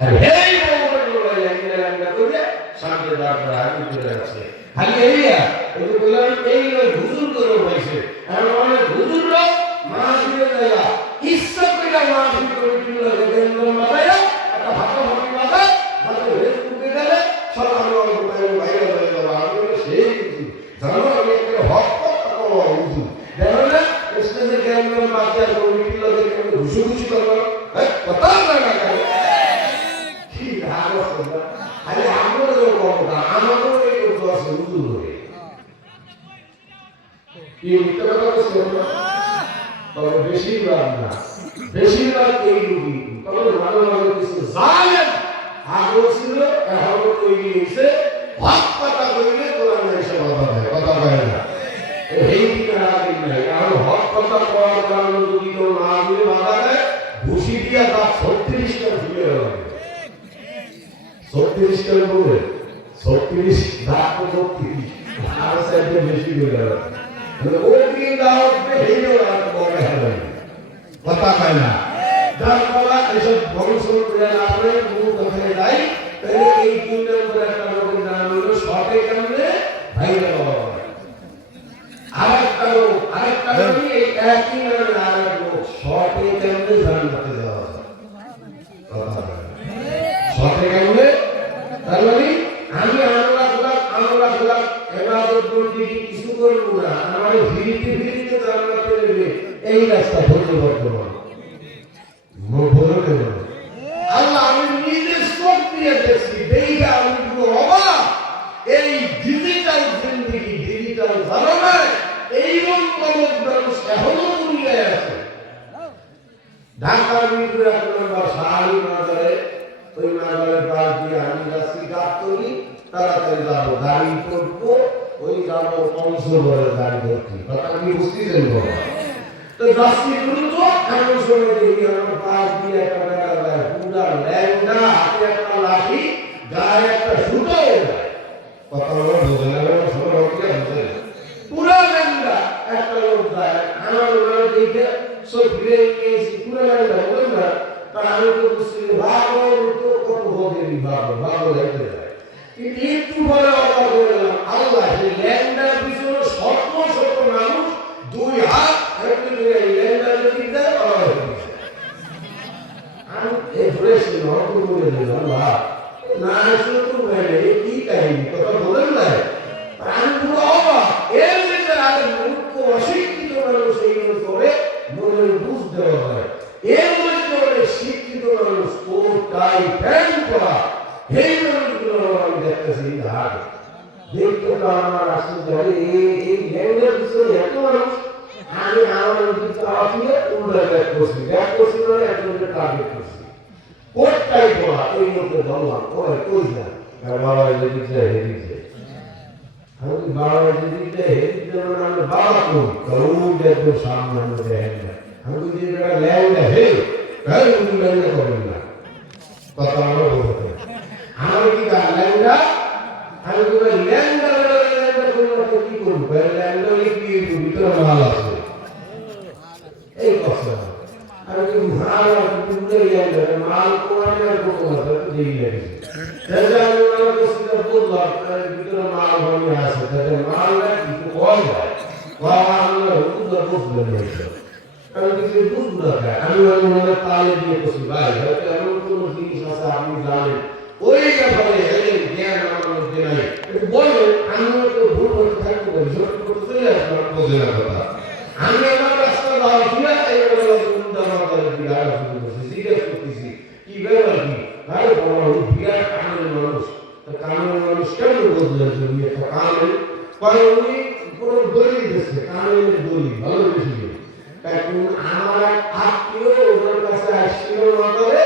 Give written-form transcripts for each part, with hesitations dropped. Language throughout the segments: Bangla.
আর এই বউগুলো লাইন করে সামনে দাঁড় করা আগে চলে যাচ্ছে খালি এইয়া ওই যে বললাম এই হুজুর করে পাইছে আর অনেক হুজুররা মাহফিলে যায় ইচ্ছা করে মাহফিল কমিটির লোকদের মাথায় একটা ভাষা ভাবি মাথায় হাতে ফেসবুকে গেলে সব আমরা বাইরে হয়ে যাবো আমি সেই কিছু জানো আমি একটা হক কথা হুজুর জানো না স্টেজে গেলাম মাথা কমিটির লোকদের ঘুষি ঘুষি করবো কথা না কি রাগ আছে আরে আমারও কথা আমারও এই কথা আছে হুজুর হয়ে কি উত্তর কথা শুনবো তবে বেশিরভাগ না বেশিরভাগ এই রুগী তবে ভালো ভালো কিছু জানেন আগ্রহ ছিল এখন তৈরি হয়েছে হক কথা কইলে কোরআন এসে কথা বলে না এই কারণে নাই কারণ হক কথা করার কারণে যদি কেউ না দিয়ে বাধা দেয় ঘুষি দিয়া তা 36 টা ঝুলে যাবে 36 টা বলে 36 দাঁত তো 36 আর সাইডে বেশি হয়ে যাবে ওই দিন দাওয়াত পে হেইলো আর বলে হবে কথা পায় না যার বলা এসব ভবিষ্যৎ করে না করে মুখ দেখে যাই তাহলে এই তিনটার উপরে একটা লোকের নাম হলো শর্টে কেমনে ভাইরা বাবা আরেকটা এই একই নামের আরেক লোক শর্টে কেমনে জান্নাতে যাওয়া কথা শর্টে কেমনে তার মানে আমি আল্লাহ ইবাদত করতে কিছু করব না আমার ভিড়িতে জান্নাতে নেবে এই রাস্তা ধরে বর্তমান বলতে আল্লাহ আমি নিজে সব দিয়ে দেখছি দেখে আমি পুরো অবাক এই ডিজিটাল জিন্দেগি ডিজিটাল জামানায় এই রকম মানুষ এখনো দুনিয়ায় আছে ঢাকার ভিতরে এক নম্বর শাহী মাজারে ওই মাজারের পাশ দিয়ে আমি যাচ্ছি গাবতলি তাড়াতাড়ি যাবো গাড়ি করবো ওই যাবো পঞ্চগড়ে গাড়ি ধরছি কথা কি বুঝতেছেন বাবা তো যাচ্ছি দ্রুত এমন সময় দেখি আমার পাশ দিয়ে একটা বেটা যায় পুরা ল্যাংডা হাতে একটা লাঠি গায়ে একটা সুতো কথা বলা বোঝে না সবাই বোঝে পুরা ল্যাংডা একটা লোক যায় আমার ওনারা দেখে সব ফিরে গিয়েছি পুরা ল্যাংডা বলেন না তার আমি তো বুঝছি ভাগো তো কত ভোগের ভাগো দেখতে যায় কিন্তু একটু পরে অবাক হয়ে গেলাম আল্লাহ সেই ল্যাংডার পিছনে শত শত মানুষ দুই হাত হেঁটে দিয়ে ল্যাংডার দিক দেয় আমি এই ধরেছি নরক বলে দিলাম না শুধু কি কাহিনী কথা বলেন না আমি পুরো অবাক এর মধ্যে আগে মূর্খ অশিক্ষিত মানুষ এইগুলো করে মনে বুঝ দেওয়া হয় এর মধ্যে অনেক শিক্ষিত মানুষ কোটাই ফ্যান করা এই মানুষগুলো আমি দেখতেছি ধার দেখতে তো আমার আসতে যাবে এই ল্যাংডার পিছনে এত মানুষ আমি আমার দিকে আসলে উল্টা ব্যাক করছি মানে একজনকে টার্গেট করছি কোটাই পড়া এই মধ্যে বললাম ওই কই না বাবা যদি যায় হেরিছে আমি বাবা যদি যায় হেরিছে মানে আমি বাবা কই কাউ দেখো সামনে আমি দেখেন না আমি যদি এটা ল্যাংডা হে কাই ল্যাংডা করেন না কথা আমরা বলতে আমি কি ল্যাংডা আমি কি ল্যাংডা করবো কি করবো ল্যাংডা কি ভিতরে মাল আছে এই কথা আমি কি মাল মাল কোয়ানে করবো দিয়ে গেছে তাহলে আমি ওনাকে সেটা বললাম ভিতরে মাল ভাঙে আছে তাহলে মালটা কিছু কম যায় বাবা আমরা হুজুর বুঝবেন আমি কিছু বুঝবো না আমি ওনাকে তালে দিয়ে বসি ভাই হয়তো এমন কোনো জিনিস আছে আপনি জানেন ওই ব্যাপারে জ্ঞান আমার মধ্যে নাই একটু বলবেন আমিও তো ভুল করে থাকতে পারি সত্যি করে চলে আসলাম বোঝে না কথা আমি আমার রাস্তা ভালো ফিরে এইভাবে চিন্তা করে বিরাট শুরু করছি জিজ্ঞেস করতেছি কি ব্যাপার কি ভাই বড় বিরাট কামের মানুষ তো কামের মানুষ কেমন বললেন যে উনি একটা কামের পরে উনি পুরো দলিল দিচ্ছে কামের দলিল ভালো বেশি এখন আমার আত্মীয় ওনার কাছে আসছিল না করে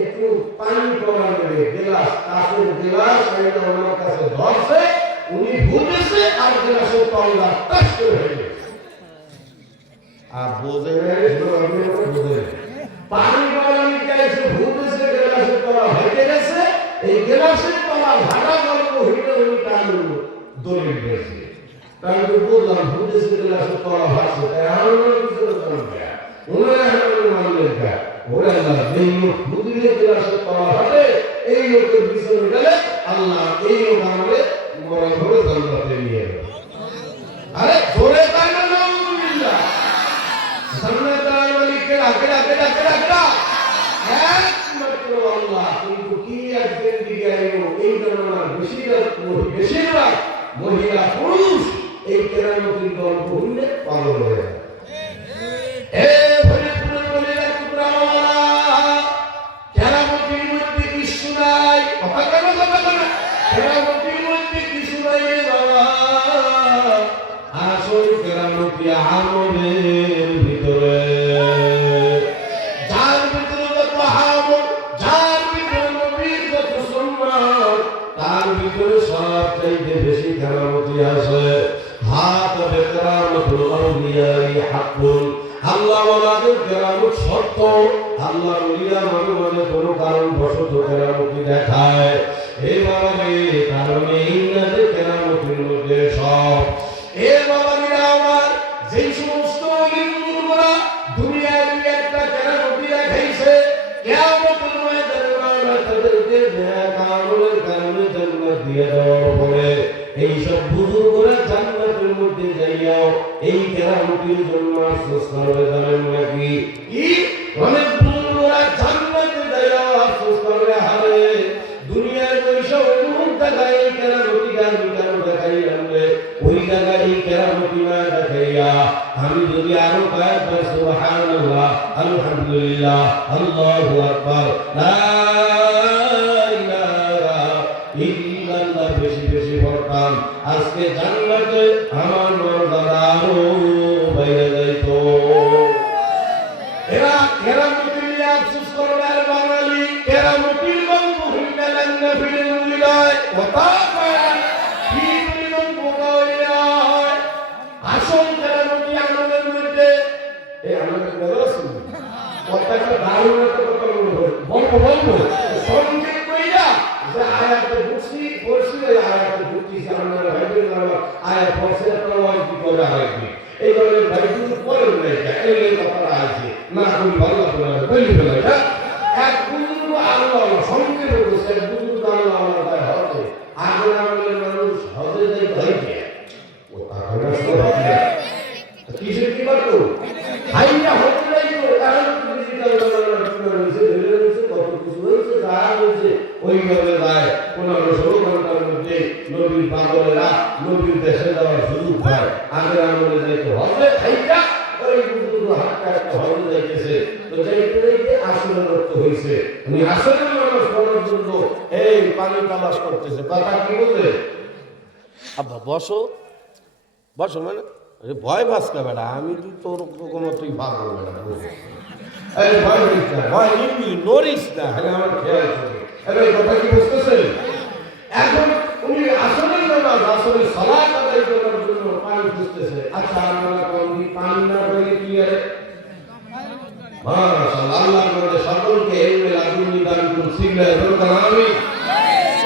একটু পানি পড়া নেবে গ্লাস কাঁচের গ্লাস এটা ওনার কাছে ধরছে উনি বুঝেছে আর গ্লাসের তলা টাচ করে ফেলে আর বোঝে বোঝে পানি পড়া নিয়ে বুঝেছে গ্লাসের তলা ভেঙে গেছে এই গ্লাসের তলা ভাড়া গল্প হইলে উনি টান দলিল দিয়েছে তাই তো বললাম বুঝেছে গ্লাসের তলা ভাসছে তাই আমার কিছু ওনারা মানলেন ওরা আল্লাহ বুঝলে গ্লাসের তলা ভাসে এই লোকের পিছনে গেলে আল্লাহ এই লোক আমাকে মরা ধরে জান্নাতে নিয়ে যাবে। আরে জোরে তাই না নাউজুবিল্লাহ। জান্নাত মালিকের আখেরা একমাত্র আল্লাহ। কিন্তু কি একদিন দিকে আইলো এই জমানার বেশিরভাগ মহিলা পুরুষ এই কেরামতির গল্প শুনলে পাগল হয়ে যায়। কেরামতির মধ্যে কিছু নাই, কথা কেন কথা না, কেরামতির মধ্যে কিছু নাই বাবা। আসল কেরামতি আমলের ভিতরে, যার ভিতরে যত আমল, যার ভিতরে নবীর যত সুন্নাত, তার ভিতরে সব চাইতে বেশি কেরামতি আছে। হাত কেরামতুল আউলিয়াই হাক্কুন, আল্লাহ ওয়ালাদের কেরামত সত্য। আল্লাহ ওলিয়া মাঝে মাঝে কোনো কারণ বশত কেরামতি দেখায়। এই বাবা রে, কারণে ইন্নাদের কেরামতির মধ্যে সব। এ বাবা রে আমার, যেই সমস্ত লিঙ্গরা দুনিয়ার একটা কেরামতি দেখাইছে, কিয়ামতের ময়দানে আল্লাহ তাদেরকে নেকামলের কারণে জান্নাত দিয়ে দেওয়ার পরে এই সব বুজুর্গরা জান্নাতের মধ্যে যাইয়াও এই কেরামতির জন্য আফসোস করে জানেন নাকি? কি অনেক বুজুর্গরা জান্নাতে যাইয়াও আফসোস করে, হারে দুনিয়ার পয়সা অমুক জায়গায় এই কেরামতি গান দেখাই আনলে, ওই জায়গায় এই কেরামতি না দেখাইয়া আমি যদি আরো কয়েকবার সুবহানাল্লাহ, আলহামদুলিল্লাহ, আল্লাহু আকবার, লা ইলাহা ইল্লাল্লাহ বেশি বেশি পড়তাম, আজকে জান্নাতে আমার মর্যাদা আরো বাইরে যাইতো। এরা কেরামতি নিয়ে আফসোস করবে। আর বাঙালি কেরামতির গল্প শুনতে লাগলে ফিরে উলিলায় কথা কয়, কি পরিমাণ বোকা হয়ে যায়। আসল কেরামতি আমাদের মধ্যে এই আমাদের বলছি কথাটা দারুণ একটা কথা বলবো সংক্ষেপ কইরা যে আয়াতে পড়ছি এই আয়াতে বুঝতেছি আমরা ভাইদের নামে আয়াত পড়ছে একটা ওয়াজ কি করে আরেকটি এই বলে ভাই তুমি পড়ে নাই এই কথা আছে না তুমি ভালো করে বলি ফেলে এক বুঝুন আল্লাহ সংক্ষেপ বলছে বুঝুন আল্লাহ আমাদের হতে আগে আমাদের মানুষ হতে যাই ভাইকে ও তাহলে সব কিসের কি করতো হাইয়া হতে যাই তো কারণ ডিজিটাল হয়েছে কত কিছু হয়েছে যা হয়েছে ওইভাবে যায় 15-16 ঘন্টার মধ্যে নবীর পাগলেরা নবীর দেশে যাওয়ার সুযোগ পায়। আগে আমলে যাইতো হবে হাইয়া ওই বুজুর্গ হাতটা একটা হয়ে যাইতেছে তো যাইতে যাইতে আসলে রক্ত হয়েছে উনি আসলে মানুষ করার জন্য এই পানি তালাশ করতেছে। কথা কি বলবে আব্বা বসো বসো মানে ভয় পাস না বেটা, আমি তুই তোর কোনো তুই পাগল বেটা এই ভয় করিস না, ভয় নিবি নড়িস না, হলে আমার খেয়াল থাকে। এই কথা কি বুঝতেছেন? এখন উনি আসলে নামাজ আসলে সালাত আদায় করার জন্য পানি খুঁজতেছে। আচ্ছা আমরা কোন পানি না পেলে কি আরে মাশাআল্লাহ আল্লাহর মধ্যে সকলকে ইলমে লাদুনি দান করুন সিগলা দরকার আমি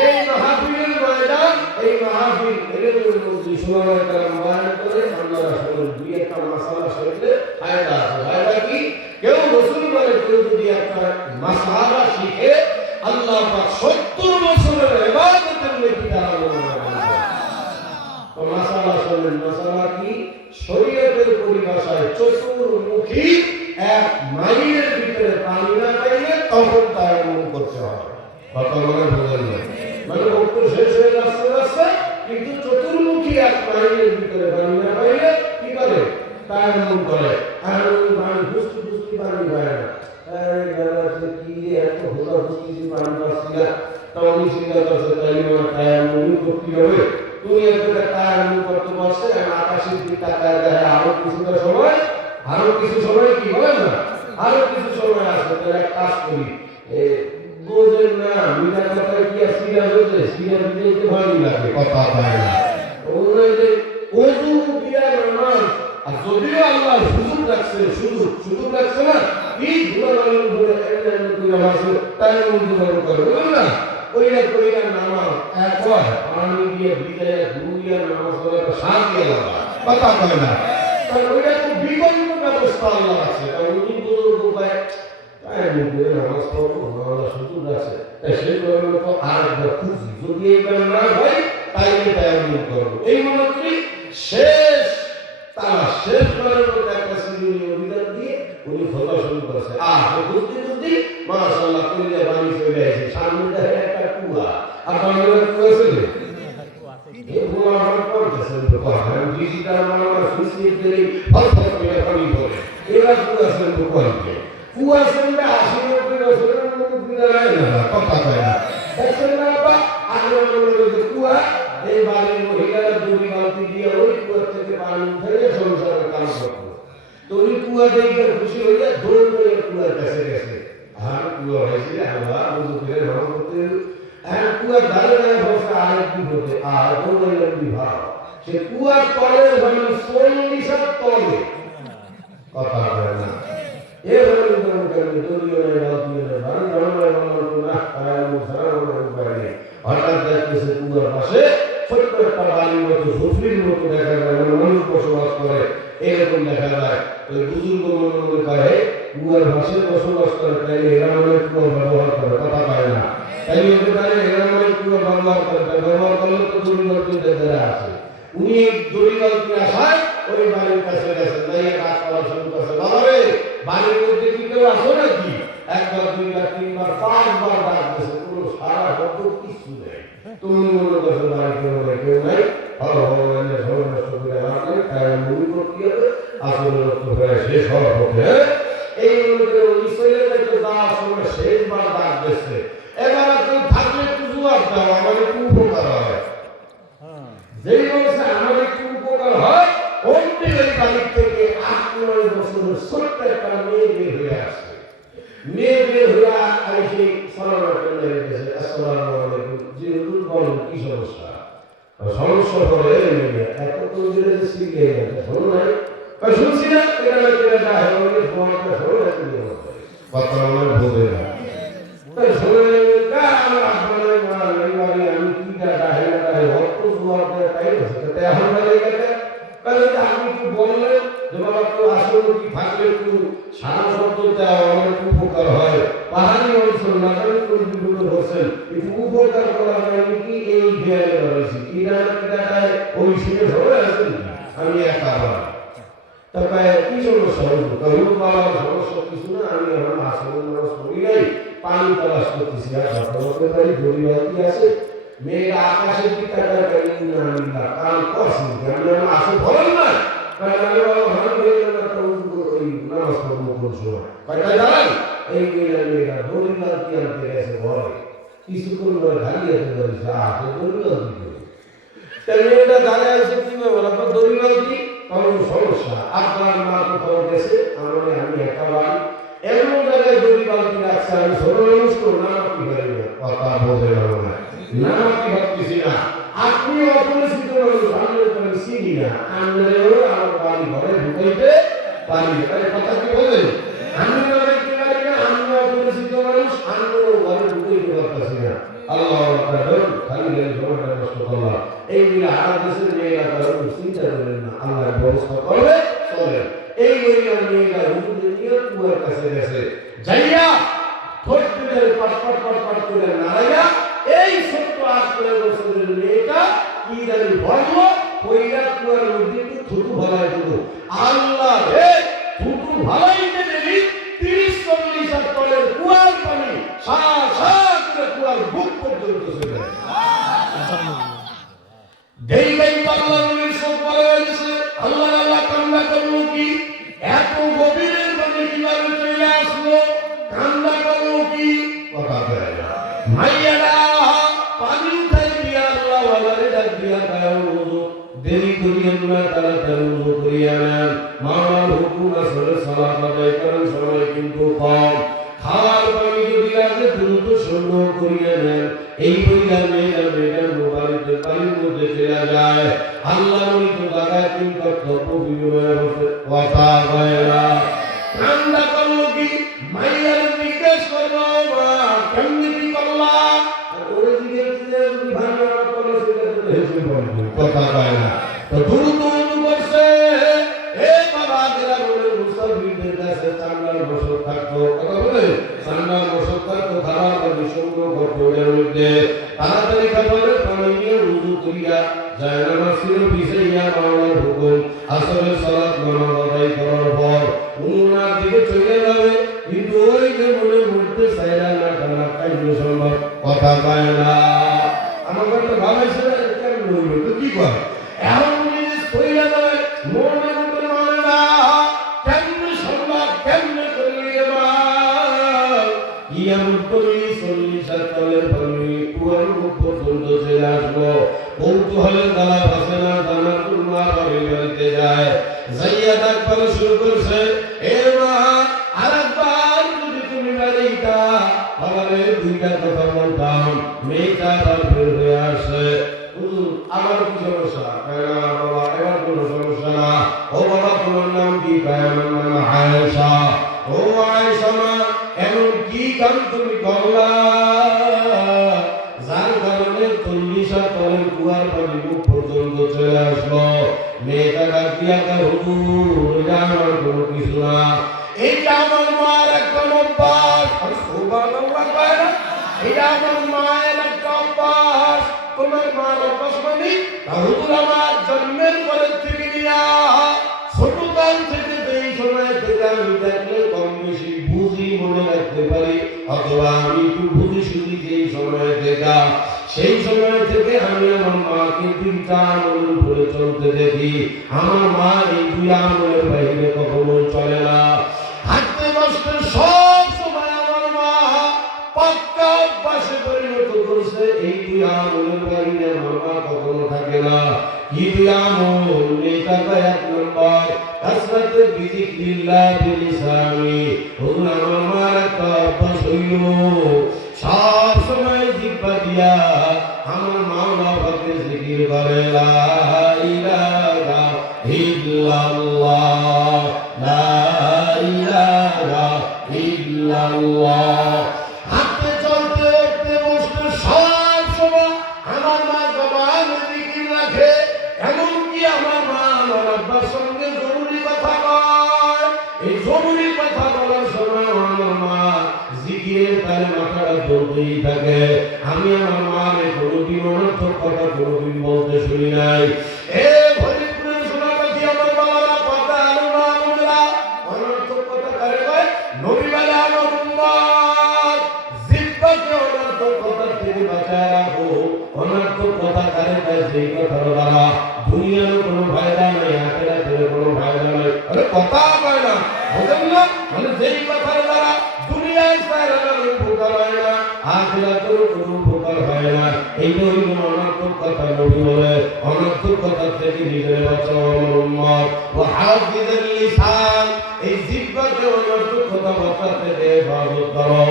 এই মাহফিলের ময়দান এই মাহফিল এর মধ্যে শোনার কারণ বয়ান করে আমরা আসলে দুই একটা মাসালা শিখলে ফায়দা আছে। ফায়দা কি? কেউ রাসূল বলে কেউ যদি একটা মাসালা শিখে আল্লাহ পাক 70 বছরের ইবাদতের নেকি তার আমল তো মাসালা শুনলেন। মাসালা কি? শরীয়তের পরিভাষায় চতুর্মুখী এক মাইলের ভিতরে পানি না পাইলে তখন তায়াম্মুম করতে হয়। কথা বলে বুঝলেন না? মানে উত্তর শেষ হয়ে যাচ্ছে কিন্তু চতুর্মুখী এক মাইলের ভিতরে পানি না পাইলে কি করে? তায়াম্মুম করে। আর পানি বুঝতে পানি পায় না, এই গালাতে কি এত হোলা বুঝতে পানি পাচ্ছি না, তখন চিন্তা করছে তায়াম্মুম করতে হবে। তুমি একটা তায়াম্মুম করতে পারছে আর আকাশের দিকে তাকায় দেখে আরো কিছু সময় কি বলেন না, আরো কিছু সময় আছে, তাহলে এক কাজ করি বোঝেন না মিনা কথা কি আর সিরিয়াস হয়েছে, সিরিয়াস দিতে ভয় লাগে কথা পায় না ওই যে ওযু দিয়া নামাজ। আর যদিও আল্লাহ সুযোগ রাখছে না এই গুণাগুলো বলে একটা আছে তাই মূল্য করে বলেন না ওইটা কইরা নামাজ একবার পানি দিয়ে ভিজায় দুইয়া নামাজ করে শান্তি লাগা কথা কয় না। কারণ ওইটা তো বিকল্প ব্যবস্থা আল্লাহ আছে। কারণ উনি বুজুর্গ পায় তাই মূল্য নামাজ পড়বো আল্লাহ সুযোগ আছে তাই সেই কারণে এই না হয় তাইলে তায়াম্মুম করব। এই মনে করি শেষ তারা শেষ বারের মতো একটা সিরিয়াল অভিযান দিয়ে উনি খোঁজা শুরু করেছে। বুঝতে বুঝতে মাশাআল্লাহ কলিজা পানি চলে আসে, সামনে দেখে একটা কুয়া। আপনাদের কুয়া ছিল এই কুয়া আমার করতেছেন তো কথা ডিজিটাল মামলা সুইচ করে ফলফল করে পানি পড়ে এরা কুয়া ছিল তো করতে কুয়া ছিল 80-90 বছরের মতো বিদায় না কথা কয় না দেখছেন না বাবা আগে বলে কুয়া এই বাড়ির মহিলারা দুই বালতি দিয়ে ওই কুয়া থেকে পানি উঠে সংসারের কাজ করতো। তো ওই কুয়া দেখে খুশি হইয়া দৌড় করে কুয়ার কাছে গেছে। আর কুয়া হয়েছে আমরা বুঝু করে ভালো করতে আর কুয়ার ধারে ধারে বসে আরেক দিন হতে আর দৌড়াইলেন বিভাগ সে কুয়ার তলের মানে 40 তলে কথা বলে না এভাবে দৌড়িয়ে বালতি বাড়ি বাংলায় না কায়ামু সারা পারে। হঠাৎ দেখতেছে কুয়ার পাশে ছোট্ট একটা বাড়ির মতো ঝুপড়ির মতো দেখা যায়, মানুষ বসবাস করে এরকম দেখা যায়। ওই বুজুর্গ মনে করে কুয়ার পাশে বসবাস করে তাইলে এরা মানে কুয়া ব্যবহার করে কথা পায় না তাই হতে পারে এরা মানে কুয়া ব্যবহার করে ব্যবহার করলে তো দড়িগল্পির যারা আছে উনি দড়িগল্পি আসায় ওই বাড়ির কাছে গেছেন তাই কাজ করা শুরু করছে। বাবা রে বাড়ির মধ্যে কি কেউ আসো নাকি? একবার দুইবার তিনবার পাঁচবার ডাক দিয়েছে, কোনো সারা শব্দ কিছু নেই। তুমি মনে করছো বাড়িতে মনে কেউ নাই, ভগবানের সর্বনাশ করে রাখলে তাই মুড়ি করতে হবে আসলে লক্ষ্য হয়ে শেষ হওয়ার পথে এই মনে ওই ছেলে দেখতে যাওয়ার সময় শেষবার ডাক দিচ্ছে। এবার তুমি থাকলে একটু জবাব দাও, আমার একটু উপকার হয়। যেই বলছে আমার একটু উপকার হয় অন্যের ওই বাড়ির থেকে 8-9 বছরের ছোট্ট একটা মেয়ে বের হয়ে আসছে। মেয়ে বের হয়ে আইসে সালাম আলাইকুম আসসালামু আলাইকুম জি হুজুর বলেন কি সমস্যা? সমস্যা করে এত তো জেলে শিখে গেছে শোনো নাই শুনছি না এটা এটা হয় ফোনটা শোনো না তুমি কথা আমার বোঝে না তাই শোনো না আমার আপনার বাড়ি আমি কি ডাহে অত জবাব দেয় তাই তাই এখন বাড়ি গেছে কারণ আপনি কি বললেন যে বাবা তো আসলে কি থাকলে একটু সারা শব্দ দেওয়া অনেক উপকার হয়। পাহাড়ি অঞ্চল না জানি কোন বিভিন্ন হোসেন একটু উপকার করা যায় কি এই জ্ঞানে রয়েছে কিনা কিনাটায় ওই শুনে ধরে আছেন আমি একা আবার তারপরে কি সমস্যা হইব কারণ বাবার সমস্যা কিছু না আমি এখন আসলে মানুষ করি নাই পানি তালাশ করতেছি আর সরকারের বাড়ি দড়িবাতি আছে মেয়েরা আকাশের দিকে তাকায় না না কাল করছি আমি আসে বলেন না কারণ আমি বাবা ভালো হয়ে গেল একটা ওই নামাজ পড়বো কোন সময় কয়টায় দাঁড়াই এই মেয়েরা দড়িবাতি আনতে গেছে ঘরে কিছুক্ষণ ধরে দাঁড়িয়ে ধরেছে আসে দড়িবাতি তাই মেয়েটা দাঁড়িয়ে আছে কি বলা দড়িবাতি কোনো সমস্যা আপনার মা কোথাও গেছে আমি একা বাড়ি এমন জায়গায় দড়িবাতি রাখছে আমি ছোট মানুষ তো নামাতি পারি না কথা বোঝে না নামাতি ভাবতেছি না আপনি অপরিচিত মানুষ আমি চিনি না আমরাও আমার বাড়ি ঘরে ঢুকাইতে পারি তাহলে কথা কি বলেন আমি দেখতে পারি না আমি অপরিচিত মানুষ আমরাও ঘরে ঢুকাইতে পারতেছি না আল্লাহ আকবার খালি গেলে জমাটা নষ্ট করলাম এইগুলো আমার দেশের মেয়েরা কারণ চিন্তা করেন না আল্লাহ ব্যবস্থা করবে চলে এই মেয়েরা মেয়েরা হুজুরের নিয়ে কুয়ার কাছে গেছে যাইয়া ঠোঁটের পাট করে নাড়াইয়া এই ছোট্ট 8 বছরের মেয়েটা কি জানি বলল কইরা কুয়ার মধ্যে থুতু ভালাই দিল আল্লাহ রে থুতু ভালাইতে দেরি 30-40 হাত তলের কুয়ার পানি সা সা করে কুয়ার বুক পর্যন্ত চলে যায় দেই ভাই পাগলা নবীর সব বলে গেছে আল্লাহ আল্লাহ কান্না করলো কি এত গভীরের মধ্যে কিভাবে চলে আসলো কান্না করলো কি কথা বলে না মাইয়ারা পানি উঠাই দিয়া আল্লাহ ওয়ালারে ডাক দিয়া কায়ো দেরি করিয়েন না তাড়াতাড়ি ওযু করিয়া নেন মাওলার হুকুম আসলে সালাত আদায় করেন সময় কিন্তু কম খাওয়ার পানি যদি লাগে দ্রুত সংগ্রহ করিয়া নেন এই বইলা মেয়েরা মোবাইলতে পানির মধ্যে চলে যায় আল্লাহ নবী তো জায়গায় তিন কর্তব্য বিনিময় হচ্ছে কথা বলে না কান্না করলো কি মাইয়ার জিজ্ঞেস করলো মা কেমনি কি করলা ওরে জিজ্ঞেস করে তুমি ভাঙা করলে সেটা তো হেসে বলবে কথা বলে না তো দ্রুত করছে এ বাবা দেরা বলে মুসাফিরদের কাছে চাঙ্গাল বসত থাকতো কথা বলে চাঙ্গাল বসত থাকতো খারাপ সংগ্রহ করতের মধ্যে তাড়াতাড়ি কাপড়ে পানি নিয়ে উযু করিয়া যায় নামাজের বিছাইয়া মাওলার হুকুম আসরের সালাত নামাজ আদায় করার পর উনার দিকে চলে যাবে কিন্তু ওই যে মনে মধ্যে সাইরা না কানা কাইন্দ সম্ভব কথা কয় না আমার কথা ভাবাইছে না কেন হইল তো কি কয় এমন জিনিস কইরা যাবে মনে মধ্যে মানে না কেমনে সম্ভব কেমনে করিয়ে মা ইয়ামুত করি 40 সালের পানি কুয়ার মুখ পর্যন্ত চলে আসলো কৌতূহলের দ্বারা ভাসে না জানার তুলনা বাড়ি বেড়াতে যায় যাইয়া ডাক পড়া শুরু করছে এ মা আরেকবার যদি তুমি বাড়িটা আমারে দুইটা কথা বলতাম মেয়েটা আবার বের হয়ে আসে আমার কি সমস্যা বাবা এবার কোনো সমস্যা না ও বাবা তোমার নাম কি আমার নাম আয়েশা ও আয়েশা মা এমন কি কাম তুমি করলা যার কারণে 40 সালের কুয়ার পানি মুখ পর্যন্ত চলে আসলো মেয়েটা ডাকিয়া কা হুজুর এটা আমার কোনো কিছু না এটা আমার মার একটা অভ্যাস সুবহানাল্লাহ কয় না এটা আমার মায়ের একটা অভ্যাস তোমার মার অভ্যাস মানে হুজুর আমার জন্মের পরে থেকে নিয়া ছোটকাল থেকে এই সময় থেকে আমি দেখলে কম বেশি বুঝি মনে রাখতে পারি অথবা আমি একটু বুঝি শুনি যেই সময় থেকে সেই সময় থেকে আমি আমার মাকে দুইটা আঙুলের উপরে চলতে দেখি আমার মা এই দুই আঙুলের বাইরে কখনো চলে না হাঁটতে বসতে সব সময় আমার মা পাক্কা অভ্যাসে পরিণত করছে এই দুই আঙুলের বাইরে আমার মা কখনো থাকে না কি দুই আঙুল এটা এক নম্বর কাসরাতে বিজিক্রিল্লাহ বিলিসানি হুজুর আমার মার একটা অভ্যাস হইল সব সময় জিহ্বা দিয়া আমার মাওলা পাকে জিকির করে লা ইলাহা ইল্লাল্লাহ লা ইলাহা ইল্লাল্লাহ হাঁটতে চলতে উঠতে বসতে সব সময় আমার মা জবান জিকির রাখে এমনকি আমার মা আমার আব্বার সঙ্গে জরুরি কথা কয় এই জরুরি কথা বলার সময় আমার মা জিকিরের তালে মাথাটা চলতেই থাকে আমি আমার মায়ের কোনোদিন অনর্থক কথা কোনোদিন বলতে শুনি নাই এ ফরিদপুরের সোনাপাখি আমার বাবারা কথা আলুরা অনর্থক কথা কারে কয় নবী বলে আমার উম্মত জিহ্বাকে অনর্থক কথা থেকে বাঁচায় রাখো অনর্থক কথা কারে কয় সেই কথার দ্বারা দুনিয়ার কোনো ফায়দা নাই আখিরাতের কোনো ফায়দা নাই আরে কথা কয় না বুঝেন না মানে যেই কথার দ্বারা দুনিয়ায় ফায়দার উপকার হয় না আখিরাতের কোনো উপকার হয় না এই হইল অনর্থক কথা নবী বলে অনর্থক কথা থেকে নিজের বাঁচাও আমার উম্মত ওয়া হাফিজুল লিসান এই জিহ্বাকে অনর্থক কথা বাঁচাতে হেফাজত করো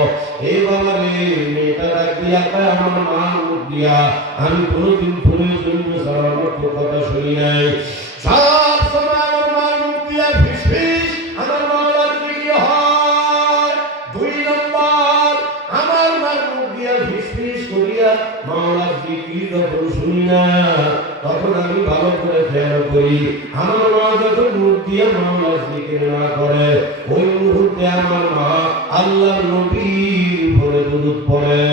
এই বাবা রে মেয়েটা ডাক দিয়া কয় আমার মা মুখ দিয়া আমি কোনোদিন প্রয়োজনীয় ছাড়া অনর্থক কথা শুনি নাই সব সময় আমার মার মুখ দিয়া ফিসফিস আমার মাওলার দিকে হয় দুই নম্বর আমার মার মুখ দিয়া ফিসফিস করিয়া মাওলার দিকে যখন শুনি না তখন আমি ভালো করে খেয়াল করি আমার মা যখন মুখ দিয়া মাওলার দিকে না করে ওই মুহূর্তে আমার মা আল্লাহর নবীর উপরে দুরূদ পড়ে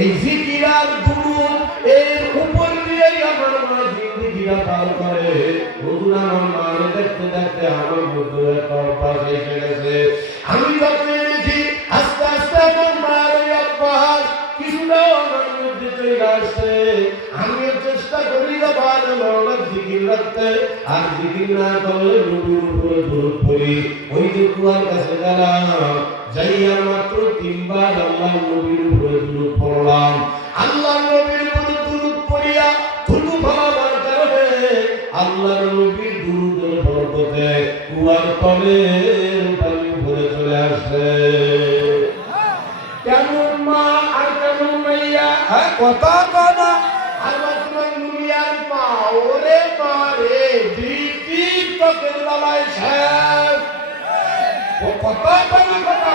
এই জিকির আর দুরূদ এর উপর দিয়ে আমার মা জিন্দেগিটা পার করে হুজুর আমার মাকে দেখতে দেখতে আমার মধ্যে একটা অভ্যাস এসে গেছে আমি যখন দেখি আস্তে আস্তে আমার মার এই অভ্যাস কিছুটা আমার মধ্যে চলে আসছে আমি চেষ্টা করি বাদ মাওলার জিকির রাখতে আর জিকির না করলে নবীর উপরে দুরূদ পড়ি ওই যে কুয়ার কাছে গেলাম যাইয়া মাত্র 3 বার আল্লাহর নবীর উপরে দুরূদ পড়লাম আল্লাহর নবীর উপরে দুরূদ পড়িয়া থুতু ফলাবার কারণে আল্লাহর নবীর দুরূদের বরকতে কুয়ার তলে পানি ভরে চলে আসে কেমন মা আর কেমন মাইয়া কথা কনা আর তোমার দুনিয়ার মা ওরে মারে দিদি তোকে লালাই শেষ ও কথা কনা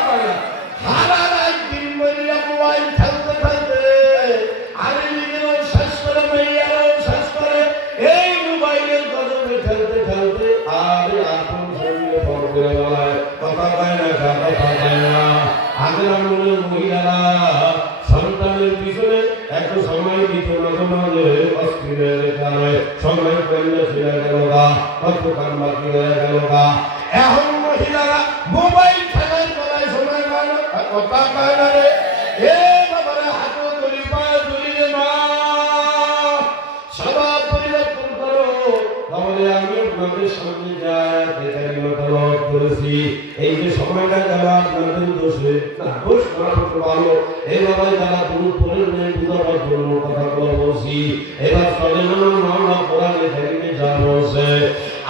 সারা রাত দিন মরিয়া মোবাইল খেলতে খেলতে আরে নিজেরও শেষ করে মাইয়ারও শেষ করে এই মোবাইলের গজবে খেলতে খেলতে আরে আপন সঙ্গে পড়বে বলায় কথা কয় না আগের আমলের মহিলারা দোকান বাকি হয়ে গেল গা। এখন মহিলারা মোবাইল খেলার বেলায় সময় পায় না, কথা পায় না রে। এ বাবারে হাতও ধরি পায়ে ধরি রে মা, স্বভাব পরিবর্তন করো। তাহলে আমি আপনাদের সামনে যাই তেলাওয়াত করেছি, এই যে সময়টা যারা আপনাদের দোষে না দোষ না করতে পারলো, এই বাবা যারা দুরূদ পড়েন নাই বুঝাবার জন্য কথাগুলো বলছি। এবার চলেন আমার মাওলা কোরআনে কারিমে যা বলছে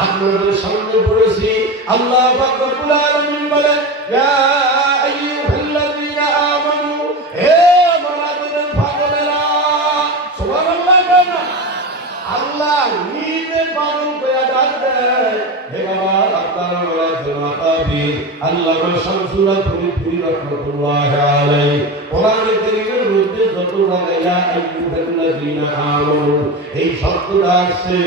আপনাদের সামনে পড়েছি। আল্লাহ পাক রব্বুল আলামিন বলেন, ইয়া আইয়ুহাল্লাযীনা আমানু, হে আমাদের পাগলেরা, সুবহানাল্লাহ বলেন। আল্লাহ নিজে পাগল করে ডাক দেয়, হে বাবা আপনারা বলা জনাতাবি আল্লামা শামসুল ফরিদপুরি রাহমাতুল্লাহ আলাইহি কোরআনে কারীমের মধ্যে যত ইয়া আইয়ুহাল্লাযীনা আমানু এই শব্দটা আছে,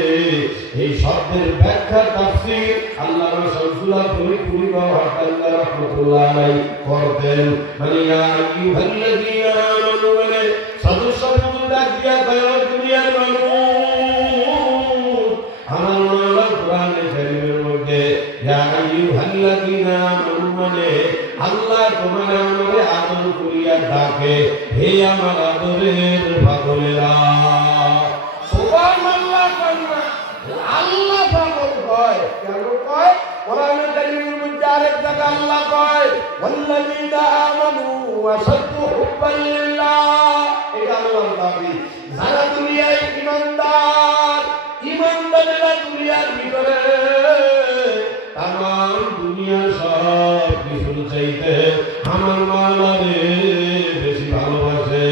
এই শব্দের ব্যাখ্যা তাফসীর আল্লামা শামসুল ফরিদপুরি রাহমাতুল্লাহ আলাইহি করতেন। মানে ইয়া আইয়ুহাল্লাযীনা আমানু মানে সদস্য ডাক দিয়া কয় দুনিয়ার মানুষ, আমার মাওলা কোরআনে কারীমের মধ্যে ইয়া আইয়ুহাল্লাযীনা আমানু মানে আল্লাহ তোমার আমারে আদর করিয়া ডাকে, হে আমার আদরের পাগলেরা। সুবহানাল্লাহ কন্যা আল্লাহ পাগল কয়, কেন কয়? কোরআনে কারীমের মধ্যে আরেক জায়গা আল্লাহ কয় ওয়াল্লাযীনা আমানু ওয়াসাদ্দু হুব্বান লিল্লাহ, এটা আল্লাহর দাবি। যারা দুনিয়ায় ঈমানদার, ঈমানদারেরা দুনিয়ার ভিতরে তামাম দুনিয়ার সব কিছুর চাইতে আমার মাওলারে বেশি ভালোবাসে।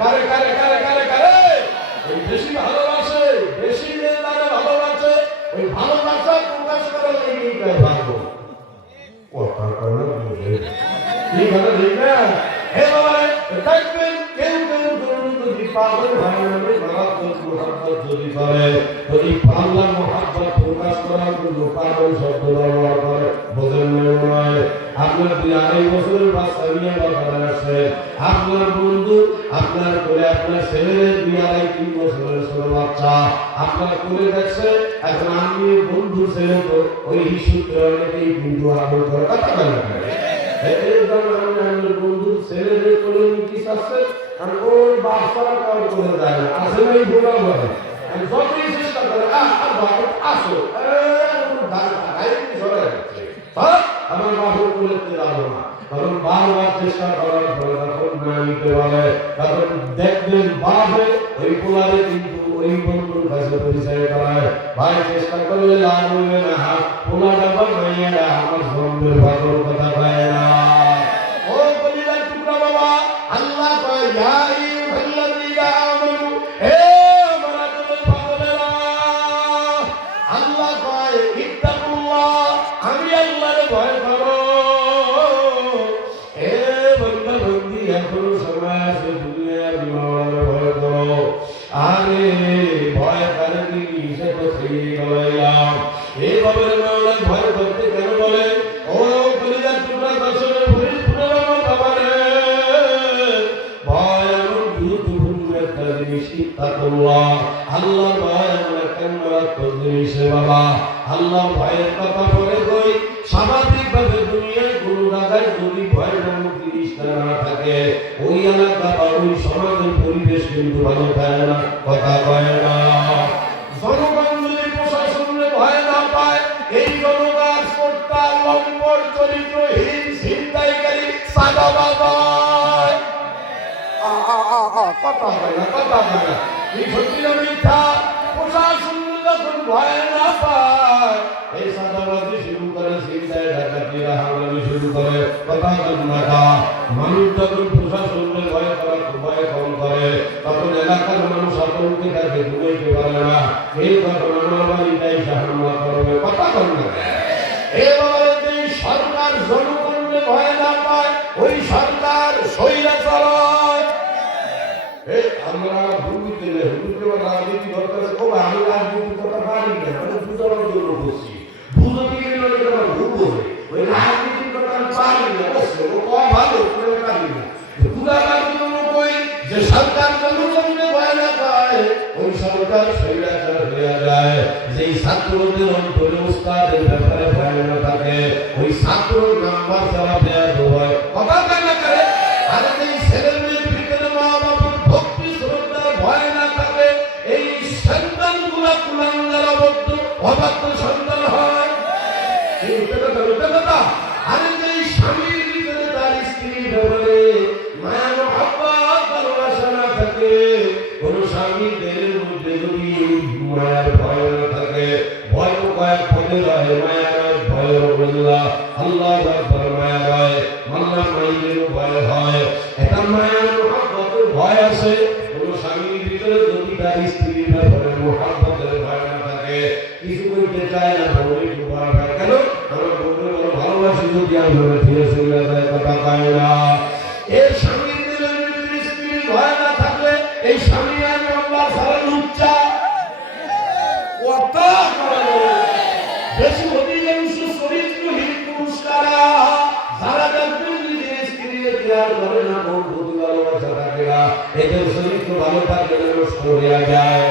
কারে কারে কারে কারে কারে ওই বেশি ভালোবাসে, বেশি তারা ভালোবাসে, ওই ভালোবাসা প্রকাশ করার লেগে ভালো কথা করা বুঝে ঠিক আছে ঠিক না? হে বাবা দেখবেন কেউ কেউ যদি পাগল হয় না মারাত্মক মোহাব্বত যদি করে, যদি আল্লাহ মোহাব্বত প্রকাশ করার জন্য পাগল শব্দ ব্যবহার করে, বোঝেন নয়? আপনার 2-2.5 বছরের বাচ্চা নিয়ে বাজারে আসছে, আপনার বন্ধু আপনার করে আপনার ছেলের 2-2.5-3 বছরের ছোট বাচ্চা আপনার করে দেখছে। এখন আমি বন্ধু ছেলে তো ওই সূত্রে অনেকেই কিন্তু আদর করে কথা বলে বন্ধুর ছেলেদের করে কি চাচ্ছে, কারণ ওর বাচ্চারা কাউ করে যায় না, আসে নাই ভোলা বলে যতই চেষ্টা করে আসো আমার বাবুর করতে যাবো না, তখন বারবার চেষ্টা করার ফলে তখন না নিতে পারে, তখন দেখবেন বাপে ওই পোলারে কিন্তু ওই বন্ধুর কাছে পরিচয় করায়, ভাই চেষ্টা করলে লাভ হইবে না, পোলাটা বা মাইয়ারা আমার বন্ধুর বাবুর কথা পায় না। ও বলিলাম টুকরা বাবা, আল্লাহ কয় ইয়া আইয়ুহাল্লাযীনা আমানু, হে আমার আদরের পাগলেরা, আল্লাহ কয় ইত্তাকুল্লাহ, আমি আল্লাহর ভয় করো। হে বান্দা বান্দি এখনো সময় আছে, দুনিয়ার মাওলার ভয় করো। আরে ভয় করে কি সে তো সেই গলাইলাম, এইভাবে মাওলার ভয় করতে কেন বলে? ও বলিলাম টুকরা দর্শনের ফরিদপুরের আমার বাবারে, ভয় এমন গুরুত্বপূর্ণ একটা জিনিস। ইত্তাকুল্লাহ, আল্লাহ ভয় এমন একটা মারাত্মক জিনিস বাবা। আল্লাহ ভয়ের কথা বলে কই, স্বাভাবিকভাবে দুনিয়ায় কোনো জায়গায় যদি ভয় নামক জিনিসটা না থাকে, ওই এলাকা বা ওই সমাজের পরিবেশ কিন্তু ভালো থাকে না, কথা কয় না। জনগণ যদি প্রশাসনের ভয় না পায়, এই জনগণ সত্তা লম্বর চরিত্রহীন ছিনতাইকারী চাঁদাবাজ কথা হয় না, কথা হয় না। এই সত্যি মিথ্যা। প্রশাসন যখন ভয় না পায়, এই চাঁদাবাজি শুরু করে, ছিনতাই ডাকাতি হামলামি শুরু করে, কথা না। মানুষ যখন প্রশাসনের ভয় করা ভয় কম করে, তখন এলাকার মানুষ আতঙ্কে থাকে, ঘুমাইতে পারে না। এই তখন আমার বাড়িটাই হামলা করবে, কথা কম না। এবার যে সরকার জনগণকে ভয় না পায়, ওই সরকার স্বৈরাচার। আমরা ভূমিতে রাজনীতি দরকার, আমি রাজনীতি কথা পারি না, আমি বুঝানোর জন্য বলছি। বুঝতে গেলে ভুল বোঝে, ওই রাজনীতির কথা পারি না, ভালো পারি না। বুঝাবার জন্য কই যে সরকার জনগণকে ভয় না পায়, ওই সরকার স্বৈরাচার হয়ে যায়, যেই ছাত্রদের অন্তরে উস্তাদের ব্যাপারে ভয় না থাকে, ওই ছাত্র নাম্বার ছাড়া বেয়াদ হয়। কথা না করে আর যেই ছেলেমেয়ের ভিতরে মা বাবার ভক্তি শ্রদ্ধার ভয় না থাকে, এই সন্তানগুলো কুলাঙ্গার অবদ্ধ অবাধ্য সন্তান হয়। আরে যেই স্বামীর ভিতরে তার স্ত্রীর ব্যাপারে মায়া মহব্বত ভালোবাসা না থাকে, কোন স্বামীর দেহের মধ্যে যদি মায়ার ভয় না থাকে, ভয় তো কয়েক পদে রয়, মায়া রয়, ভয় রবিল্লা, আল্লাহ আকবার মায়া রয়, মাল্লা মাইলের ভয় হয়, এটা মায়া মহব্বতের ভয় আছে। কোন স্বামীর ভিতরে যদি তার স্ত্রীর ব্যাপারে মহব্বতের ভয় না থাকে, কিছু করতে চায় না, বলে ডুবার হয়। কেন? আমার বলতে বড় ভালোবাসি যদি আমরা ফিরে চলে যায়, কথা পায় না। এর স্বামীর দিলের ভিতরে স্ত্রীর ভয় না থাকলে এই স্বামী আর আল্লাহ ছাড়া লুচ্চা কত বেশি হতে যাচ্ছে। চরিত্রহীন পুরুষ কারা? যারা দেখবেন নিজের স্ত্রীর খেয়াল করে না, বন্ধুত্ব ভালোবাসা থাকে না, এদের চরিত্র ভালো থাকলে নষ্ট হয়ে যায়।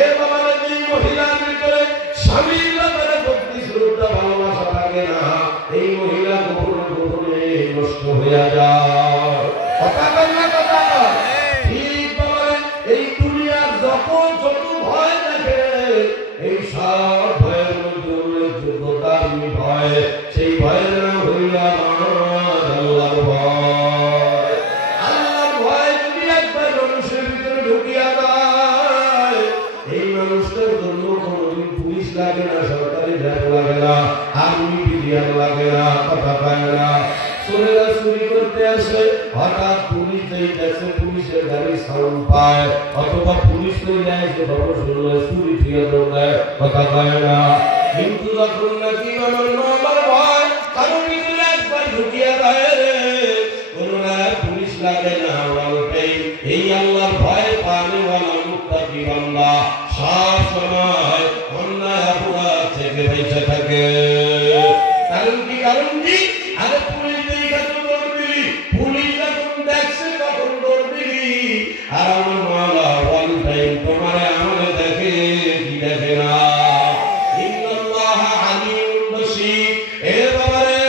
এ বাবা, এই মহিলার ভিতরে স্বামীর ব্যাপারে ভক্তি শ্রদ্ধা ভালোবাসা থাকে না, এই মহিলা গোপনে গোপনে নষ্ট হয়ে যায়। কথা বল না, কথা বল। ঠিক বাবা, এই দুনিয়ার যত ভয় দেখে, এই সব ভয়ের মধ্যে উল্লেখযোগ্যতা ভয়, সেই ভয়ের নাম হইল আল্লাহর ভয়। আল্লাহর ভয় যদি একবার মানুষের ভিতরে ঢুকিয়া যায়, এই মানুষটার জন্য কোনদিন পুলিশ লাগে না, সরকারি জ্যাব লাগে না, আর্মি বিডিআর লাগে না, কথা পায় না। চোরেরা চুরি করতে আসে, হঠাৎ পুলিশ যেই দেখছে পুলিশের গাড়ি সাউন্ড পায়, অথবা পুলিশ চলে আসে, খবর শুনলে চুরি ফিরে দেয়, কথা পায় না। কিন্তু যখন নাকি আমার ভয় কারণ ভিতরে একবার ঢুকিয়া যায় রে, কোনো পুলিশ লাগে না, এই আল্লাহর ভয় পানে ওয়ালা মুত্তাকি বান্দা সব সময় অন্যায় অপরাধ থেকে বেঁচে থাকে। কারণ কি? কারণ কি? আরে পুলিশ দেখে তো দৌড়বি, পুলিশ যখন দেখছে তখন দৌড়বি। আর আমার মাওলা ওয়ান টাইম তোমার আমাকে দেখে কি দেখে না? ইন্নাল্লাহ আলিমুল বাসীর। এ বাবারে,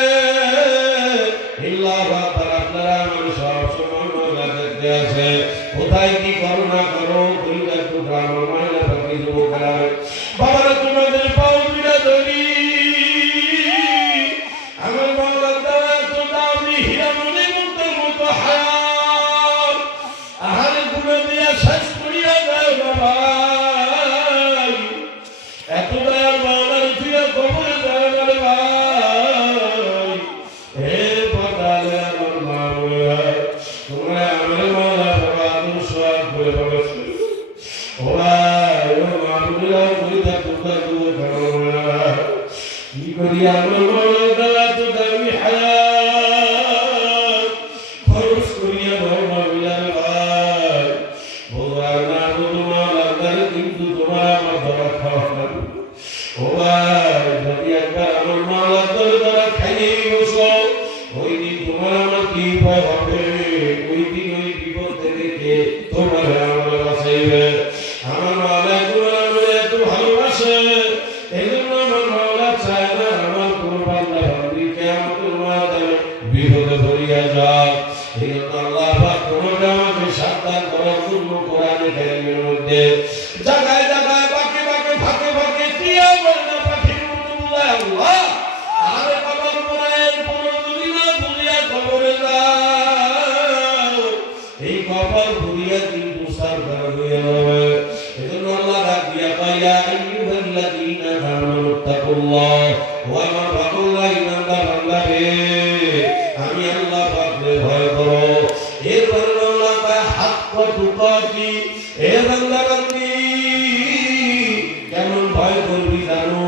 আল্লাহ আকবার, আপনারা আমার সব সময় মাওলা দেখতে আছে। কোথায় কি করো না করো, কইলা তো গ্রাম মাইলা বাকি যুবকরা বাবারা তোমাদের পাও বিনা ধরি। আমার মাওলা দেওয়া তো দামি হীরা মনে মুক্তের মতো হায়াত, আহারে গুণে দিয়া শেষ করিয়া যায় বাবা। এত দয়াল মাওলার ফিরে কবরে যায় না রে ভাই। হে পাতালে আমার মাওলা, তোমরা আমার মাওলা বাবা আদর্শ করে বলেছে। ওরা মামুলা করিতা তোমরা কি করি আমার মাওলা দেওয়া তো দামি হায়াত খরচ করিয়া বাবা বিলাল ভাই। ভগবান না বলো মাওলা করে, কিন্তু তোমার আমার ধরা খাওয়া না। ও ভাই, যদি একবার আমার মাওলা করে ধরা খাইয়ে বসো, ওই দিন তোমার আমার কি উপায় হবে? ওই দিন ওই বিপদ থেকে কে তোমার আমার বাঁচাইবে? আমার মাওলা তোমার আমার এত ভালোবাসে, এই জন্য আমার মাওলা চায় না আমার কোনো বান্দা বান্দি কিয়ামতের ময়দানে বিপদে পড়িয়া যাক। এই জন্য আল্লাহ পাক তোমাকে আমাকে সাবধান করার জন্য কোরআনে কারীমের মধ্যে জায়গায় জায়গায় বাঁকে বাঁকে ফাঁকে ফাঁকে টিয়া বলনা পাখির মতো বলে আল্লাহ, আরে বাবা কোরআন পুরো দুনিয়া দুনিয়া কবরে যাও, এই কবর ভুলিয়া কিন্তু সারকার হয়ে যাবে। এজন্য আল্লাহ ডাক দিয়া পাইয়া আইয়ুহাল্লাযীনা আমানু তাকুল্লাহ ওয়া মা বাকুল্লাহ ইমানদার বান্দা রে, আমি আল্লাহ পাককে ভয় করো। এরপর আল্লাহ পায় হাক্কা তুকাতি। এ বান্দা বান্দি কেমন ভয় করবি জানো?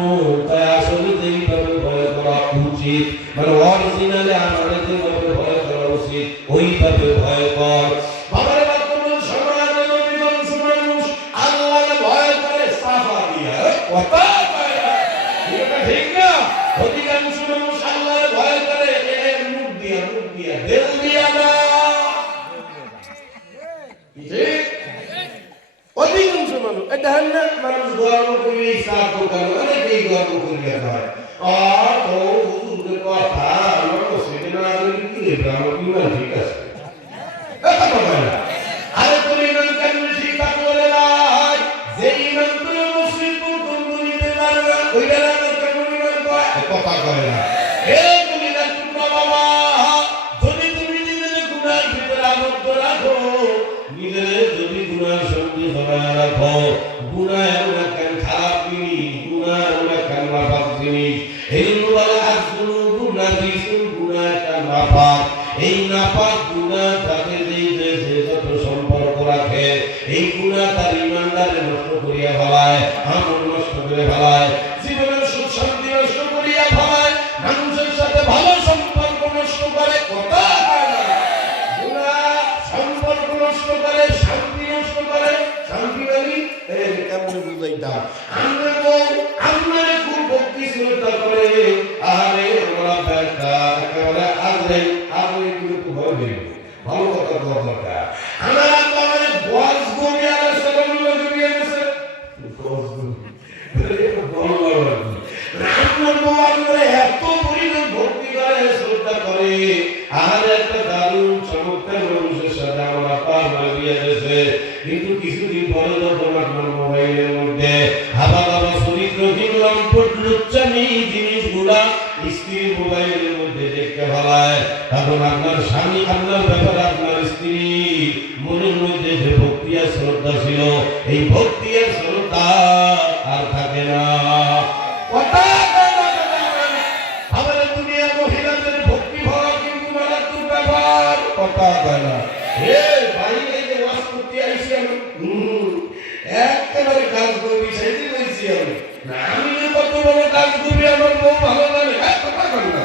তাই আসলে যেইভাবে ভয় করা উচিত, মানে অরিজিনালি আমাদের যেভাবে ভয় করা উচিত ওইভাবে ভয় কর। বাবার বর্তমান সমাজে অধিকাংশ মানুষ আল্লাহকে ভয় করে সাফা দিয়া কথা কয় না, এটা ঠিক না। গর্ব করিয়া কয় আর তো হুজুরের কথা আমার মসজিদে না গেলে কি আমার ইমান ঠিক আছে কথা কয় না আরে তোর ইমান কেমন ঠিক থাকে বলে ভাই যে ইমান তোর মসজিদ পর্যন্ত নিতে পারে না ওইটা আমার কেমন ইমান কয় কথা কয় না এ তুমি না টুকরা বাবা যদি তুমি নিজের গুনার ভিতরে আবদ্ধ রাখো নিজের যদি গুনার সঙ্গে জড়ায় রাখো গুনাহ এমন একটা খারাপ জিনিস গুনাহ এমন একটা নাপাক জিনিস এই বলে আসুন গুনাহ দিসুন গুনাহ একটা নাপাক এই নাপাক গুনাহ তাকে যে যত সম্পর্ক রাখে এই গুনাহ তার ইমানদারে নষ্ট করিয়া ফেলায় আমল নষ্ট করে ফেলায় জীবনের সুখ শান্তি নষ্ট করিয়া ফেলায় মানুষের সাথে ভালো সম্পর্ক নষ্ট করে কথা হয় না গুনাহ সম্পর্ক নষ্ট করে শান্তি নষ্ট করে শান্তি মানে এই কেমন বুঝাইতাম আমরা খুব ভক্তি শ্রদ্ধা করে আরে ওরা বেটা একেবারে আগে কিন্তু ভয় নেই ভালো কথা বলা দরকার আমার আমাদের বস গমিয়া আছে বললো গমিয়া আছে বস এত পরিমাণ ভক্তি করে শ্রদ্ধা করে আর একটা দারুণ চমৎকার মানুষের সাথে আমরা পার লাগিয়ে গেছে কিন্তু কিছুদিন পরে যখন আপনার মোবাইলের মধ্যে হাবা বাবা চরিত্রহীন লম্পট লুচ্চামি জিনিসগুলা স্ত্রীর মোবাইলের মধ্যে দেখতে ভালায় তখন আপনার স্বামী আপনার ব্যাপারে আপনার স্ত্রী মনের মধ্যে যে ভক্তি আর শ্রদ্ধা ছিল এই ভক্তি আর শ্রদ্ধা আর থাকে না আমাদের দুনিয়া মহিলাদের ভক্তি ভাবা কিন্তু মারাত্মক ব্যাপার কথা হয় না হে ভাই এই যে ওয়াজ করতে আইছি আমি একেবারে কাজ করবি সেটি বলছি আমি কত বড় কাজ করবি আমার বউ ভালো লাগে কথা করি না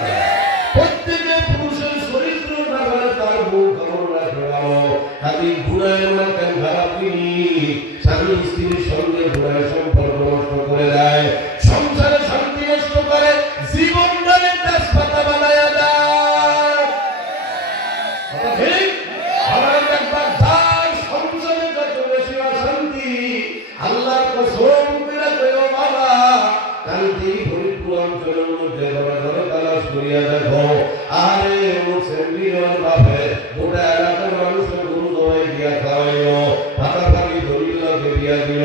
প্রত্যেকে পুরুষের চরিত্র না করে তার বউ কেমন রাখে খালি ঘুরায় না কেন খারাপ জিনিস স্বামী স্ত্রীর সঙ্গে ঘুরায় সম্পর্ক নষ্ট করে দেয় সংসারে শান্তি নষ্ট করে জীবনটাকে তেজপাতা বানায়া দেয় ঠিক আমার একবার যার সংসারে যত বেশি অশান্তি আল্লাহর কসম করে কইও বাবা কান্তি ফরিদপুর অঞ্চলের মধ্যে ধরে ধরে তালাশ করিয়া দেখো আরে মুসলিমের বাপে গোটা এলাকার মানুষের গরু দোয়াই দিয়া খাওয়াইও পাতা পানি ধরিল দিয়া দিল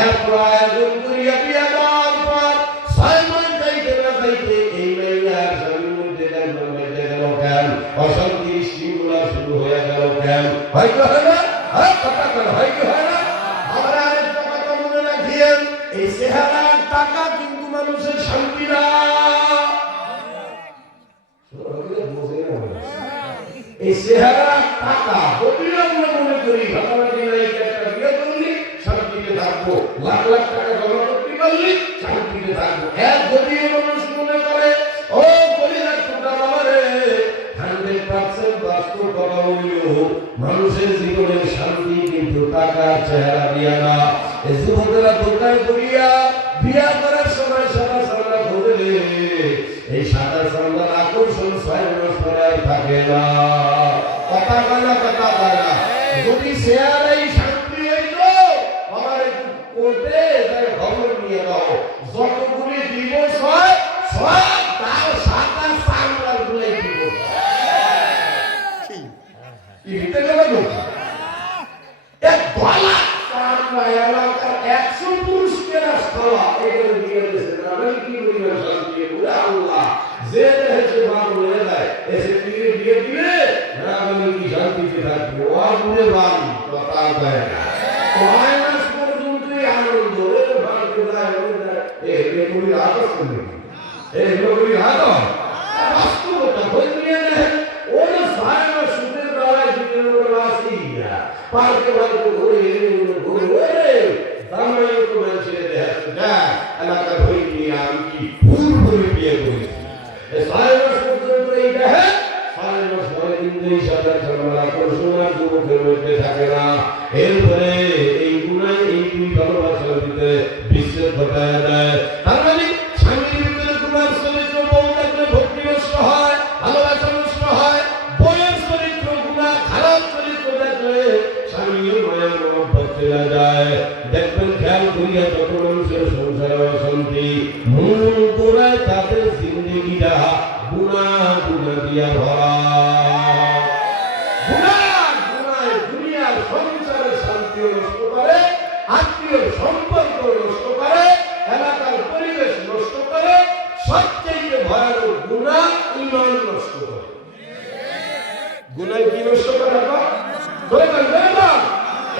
এরপর আয়োজন করিয়া দিয়া দেওয়ার পর 6 মাস যাইতে না যাইতে এই মেয়ের স্বামীর মধ্যে গেল কেন অশান্তি শৃঙ্খলা শুরু হয়ে গেল কেন হয়তো হয় না কথা কেন হয়তো হয় না আমরা আরেকটা কথা মনে রাখিয়েন এই চেহারার টাকা কিন্তু মানুষের শান্তি না এই চেহারার টাকা যদি আমরা মনে করি ভালোবাসি নাই একটা বিয়ে করলি শান্তিতে থাকবো লাখ লাখ টাকা জমা করতে পারলি শান্তিতে থাকবো এক যদিও মানুষ মনে করে ও বলিদার টুকরা বাবা রে 100% বাস্তব কথা হইল মানুষের জীবনের শান্তি কিন্তু টাকার চেহারা দিয়া না এই যুবকেরা দোকান করিয়া বিয়া করার সময় সাদা সাদা খোঁজে এই সাদা সাদার আকর্ষণ 6 মাস পরে থাকে না কথা বলা কথা বলা যদি চেহারাই শান্তি হইত আমার একটু কোর্টে তাই খবর নিয়ে দাও যতগুলি দিবস হয় সব তার সাদা সামলার গুলো দিবস কি দিতে গেল এক বলা সামলা এলাকার 100 পুরুষকে রাস্তাওয়া এগুলো দিয়ে দিয়েছে আমি কি করি না শান্তি বলে আল্লাহ যে দেশে বাংলা যায় এসে দিয়ে দিয়ে দিলে না আমি কি শান্তিতে থাকবো আর পুরো বাড়ি কথা কয় না কয় মাস পর্যন্ত আনন্দ এর ভাগ্য যায় এই এগুলি রাত করবে এই এগুলি রাত বাস্তবতা হয়ে নিয়ে ওর সারা সুদের দ্বারা জীবনের রাশিয়া পার্কে পার্কে ঘুরে ঘুরে দামাই তো মানুষের দেখে না এলাকা হয়ে নিয়ে আমি কি ফুল করে বিয়ে করি এই সারা পর্যন্ত এই দেখে সারা মাস পরে কিন্তু এই সাদা ঝামেলা পড়াশোনার যুবকের মধ্যে থাকে না এরপরে এই গুণাই এই দুই ভালোবাসার ভিতরে বিচ্ছেদ ঘটায় দেয় তার মানে স্বামীর ভিতরে তোমার চরিত্র বউ থাকলে ভক্তি নষ্ট হয় ভালোবাসা নষ্ট হয় বউয়ের চরিত্র গুণা খারাপ চরিত্র থাকলে স্বামীর মায়ের মহব্বত চলে যায় দেখবেন খেয়াল করিয়া যত মানুষের সংসারে অশান্তি শান্তিও নষ্ট করে, আত্মীয় সম্পর্ক নষ্ট করে, এলাকার পরিবেশ নষ্ট করে, সবচেয়ে ভয়ানক গুনাহ ঈমান নষ্ট করে। গুনাহ কি নষ্ট করে? ধরে না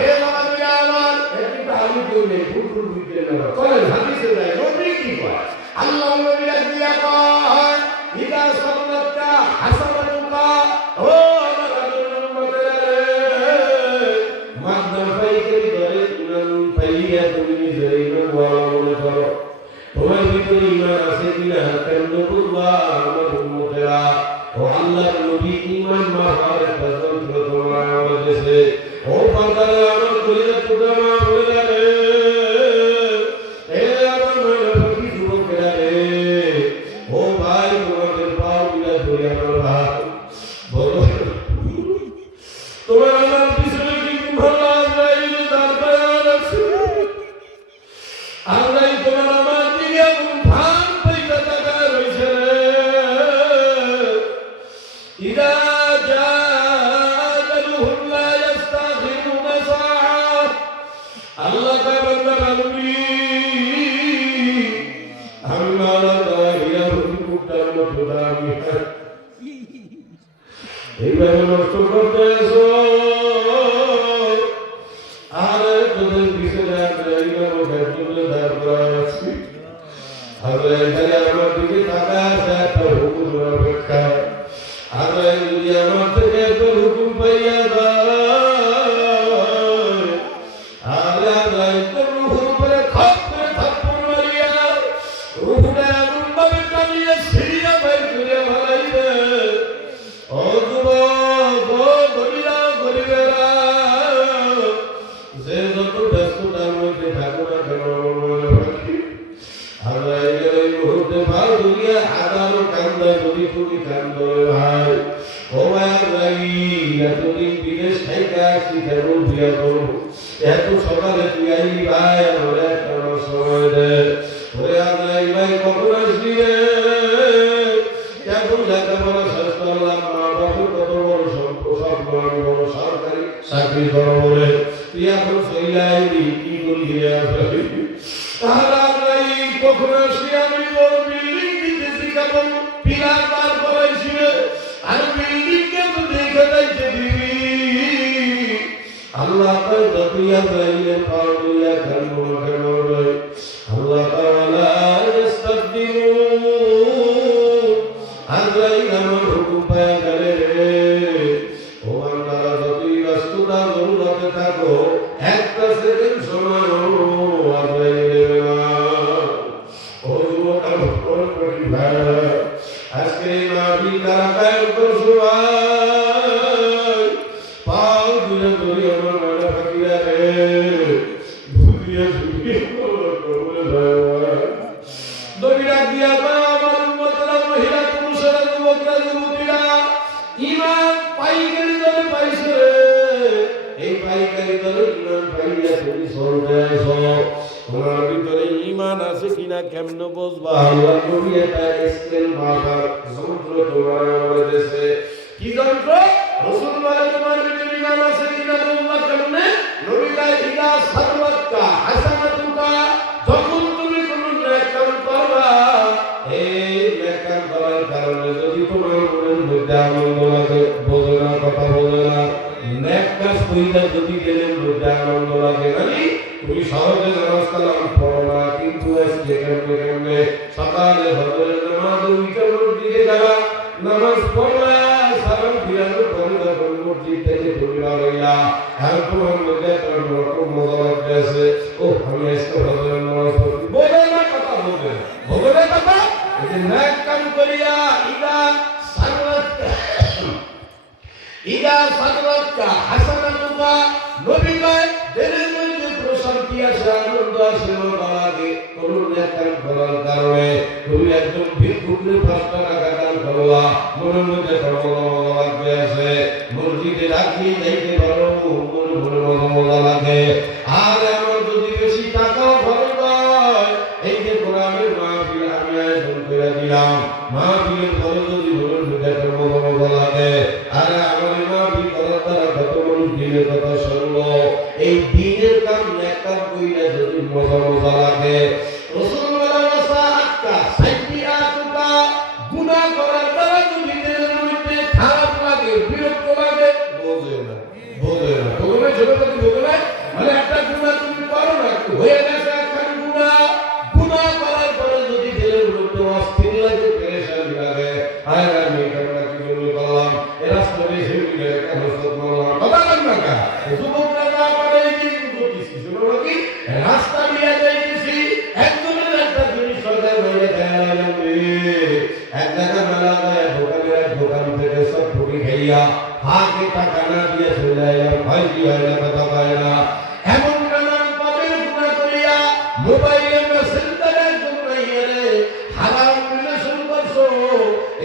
এ বাবা দুই আমার একটা আমি কেউ নেই ফুটফুট বুঝতে না চলেন হাদিসে যাই নবী কি কয় আল্লাহ নবী দিয়া কয় ইদা সাল্লাতা হাসানাতুকা ও আমার আদরের উম্মতেরা মাদনা ফাইকে ধরে ইমান পাইয়া তুমি নিজের ইমান মনে করো তোমার ভিতরে ইমান আছে কিনা কেন বুঝবা আমার উম্মতেরা ও আল্লাহর নবী ইমান মাহারে পর্যন্ত তোমার বলেছে ও বান্দারা আমার কলিজা টুকরা মা বলে রে এ আমার মনে যুবকেরা রে ও ভাই তোমাদের পাও মিলা ধরে আমার ভাই বলো তোমার আমার পিছনে কি ভালো আজরাইল দাঁড়ায় আছে আজরাইল তোমার আমার দিকে কোন ভান পয়সা টাকা রইছে রে ইদা জা আল্লাহ কা বান্দা বান্দি আল্লাহ দাহিয়া মুক্তার মতো দামি এইভাবে নষ্ট করতে এসো আরে তোদের পিছনে আজরাইলের মুখে দাঁড় করা আছে আজরাইল আমার দিকে তাকায় আছে একটা হুকুম অপেক্ষা আজরাইল যদি আমার থেকে একটা হুকুম পাইয়া এত সকালে তুই আইলি ভাই আমার একটা সময় দে ওরে আল্লাহ ভাই কখন আসবি রে এখন লেখাপড়া শেষ করলাম মা বাবুর কত বড় সম্পদ বড় সরকারি চাকরি করো বলে তুই এখন চলে আইলি কি করলি তাহলে আল্লাহ কখন আসবি আমি তোর বিল্ডিং দিতেছি কেমন পিলার বার করাইছি আর বিল্ডিং কে তো দেখে যাইছে দিবি আল্লাহ কয় যতইয়া যাইলে পাউলিয়া কেন কেন রে আল্লাহ তাআলা ইস্তাগফিরু আজরাইল আমার হুকুম পায় গেলে রে ও বান্দারা যতই ব্যস্ততা জরুরতে থাকো একটা সেকেন্ড সময় আজরাইল দেবে না ও যুবক আমার কোটি ভাই আজকে নবী কারা কায়েম করছো কেমনে বুঝবা আল্লাহ নবী এটা স্কেল মাপার যন্ত্র তোমার বলেছে কি যন্ত্র রাসূল বলে তোমার ভিতরে ঈমান আছে কিনা বুঝবা কেমনে নবী কয় ইদা সারওয়াতকা হাসানাতুকা যখন তুমি কোন নেক কাম করবা এই নেক কাম করার কারণে যদি তোমার মনের মধ্যে আনন্দ লাগে বোঝো না কথা বোঝো না নেক কাজ কইরা যদি গেলের মধ্যে আনন্দ লাগে মানে তুমি সহজে নামাজ কালাম পড়ো না কিন্তু আজকে কেমনে সকালে হজরের নামাজ উঠে মসজিদে গেলা নামাজ পড়লা সালাম ফিরানোর পরে যখন মসজিদ থেকে পরিবার হইলা আর তোমার মধ্যে একটা রকম মজা লাগতেছে ও আমি আজকে হজরের নামাজ পড়ছি বলে না কথা বলে কথা এই নেক কাম করিয়া ইদা সাদরাতকা হাসানাতুকা নবী কয় দিলের মধ্যে প্রশান্তি আসে আনন্দ আসে লাগে কোন নেক কাম করার কারণে তুমি একদম ভিক্ষুকের 5 টাকা দান করলা মনের মধ্যে মজা লাগবে আছে মসজিদে রাখি যাইতে পারো মনে মজা লাগে আর আমার যদি বেশি টাকাও খরচ হয় এই যে কোরআনের মাহফিল আমি আয়োজন করে দিলাম মাহফিলের পরে যদি মনের মধ্যে মজা লাগে আরে আমার মাহফিল করার দ্বারা কত মানুষ দিনের কথা শুনলো এই দিন বোঝে না প্রথমে ছোট কথা বোঝে না মানে একটা গুনাহ তুমি করো না একটু হয়ে গেছে একটা গুনাহ করার পরে যদি দিলের মধ্যে অস্থির লাগে পেরেশান লাগে আর আমি কেমন কি বললাম এরা সবাই সেগুলো একটা হসত মারলাম কথা না কা যুবকরা না পারে কিন্তু কিছু শুনো কি রাস্তা দিয়ে যাইতেছি একজনের একটা জিনিস সরকার বাইরে দেয় এক জায়গা মেলা যায় দোকান থেকে সব ঠুকি খাইয়া হাতে টাকা না দিয়ে চলে এলাম ভাই কি হয় না কথা পায় না এমন নানান পাপের গুনাহ করিয়া মোবাইলে মেসেঞ্জারের জন্য রে হারাম রিলেশন করছো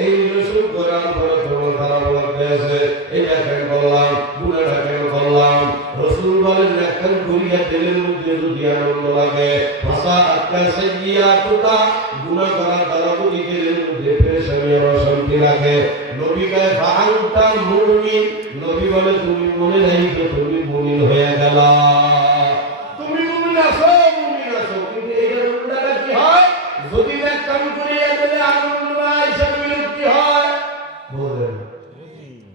এই রিলেশন করার পরে তোমার খারাপ লাগতেছে এটা কেন বললাম গুনাহটা কেন করলাম রাসূল বলেন এখন করিয়া দিলের মধ্যে যদি আনন্দ লাগে ভাষা আত্মা সাইয়া তুতা গুনাহ করার দ্বারা যদি দিলের মধ্যে পেরেশানি আর অশান্তি লাগে নবী কয় ফাআনতা মুমিন নবী বলে তুমি মনে রাখো তুমি মুমিন হয়ে গেলা তুমি মুমিন আছো কিন্তু এইটার উল্টাটা কি হয় যদি এক কাম করিয়া দিলে আনন্দ না হিসাব বিরক্তি হয় বলেন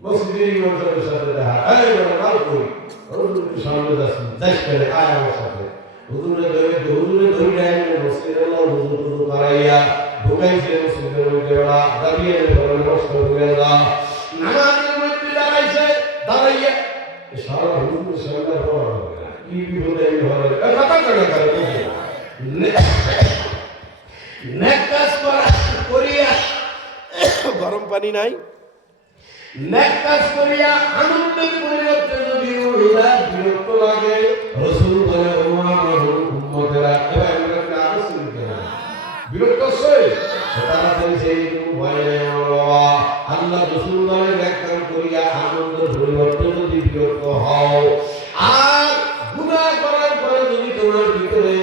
মসজিদের ইমামের সাথে দেখা এই বড় কাল কই হুজুর সামনে যাস করে আয় আমার সাথে হুজুরে ধরে যায় মসজিদের আল্লাহ হুজুর করাইয়া ঢুকাইছে মসজিদের মধ্যে ওরা দাঁড়িয়ে নমস্কার করে দাও নামাজের মধ্যে দাঁড়াইছে দাঁড়াইয়া সারা হুজুর সামনে পড়া কি বিপদে হয় কথা কাটা করে নেক কাজ করিয়া গরম পানি নাই নেক কাজ করিয়া আনন্দের পরিবর্তে যদি উল্টা বিরক্ত লাগে রাসূল বলে উম্মতেরা এবার আমরা আসল কেন বিরক্ত হয় তাড়াতাড়ি সেই ভয় নেই আল্লাহ রাসূল বলে নেক কাজ করিয়া আনন্দের পরিবর্তে যদি বিরক্ত হও আর গুনাহ করার পরে যদি তোমার ভিতরে